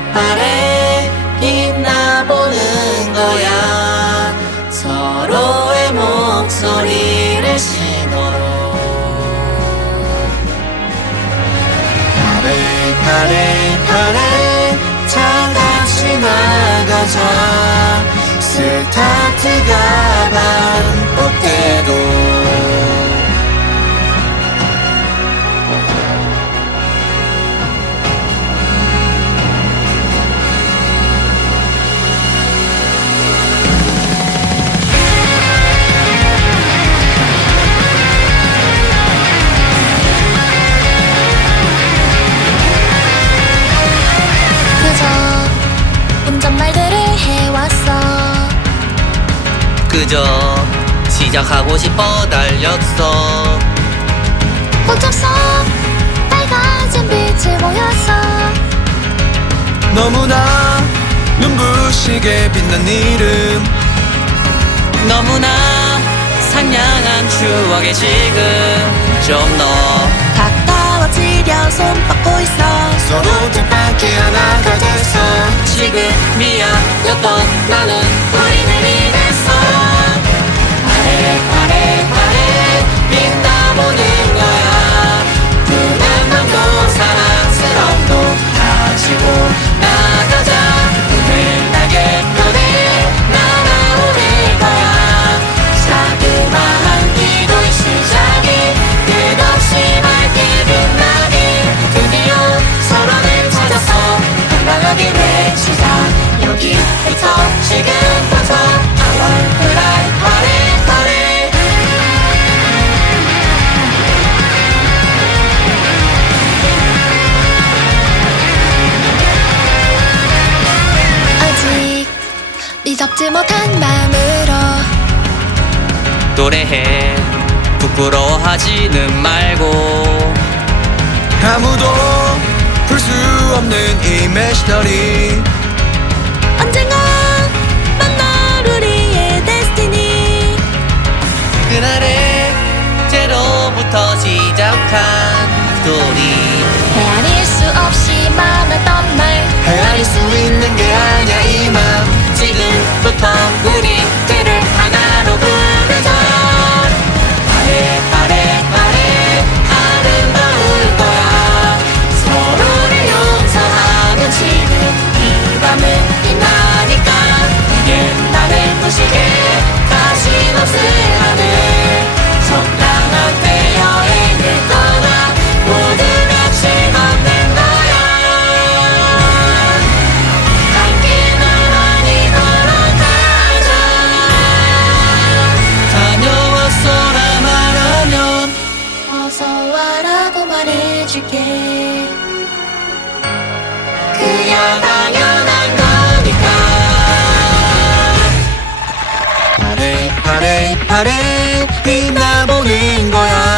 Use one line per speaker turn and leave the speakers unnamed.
해파래 빛나보는 거야. 서로의 목소리를 신호로. 파래 파래 파래 차가 지나가자. 스타트가
그저
시작하고 싶어 달렸어.
속 빨간진 빛을 보였어
너무나 눈부시게 빛난 이름.
너무나 상냥한 추억의 지금. 좀 더
가까워지려 손 뻗고 있어.
서로 뜻밖의 하나가 됐어
지금이야 였던 나는
잡지 못한 마음으로
노래해. 부끄러워하지는 말고.
아무도 풀 수 없는 이미지너리.
언젠가 만날 우리의 데스티니.
그날의 제로부터 시작한 스토리.
헤아릴 수 없이 마음했던 말?
헤아릴 수 있는 게
파래
빛나보는 거야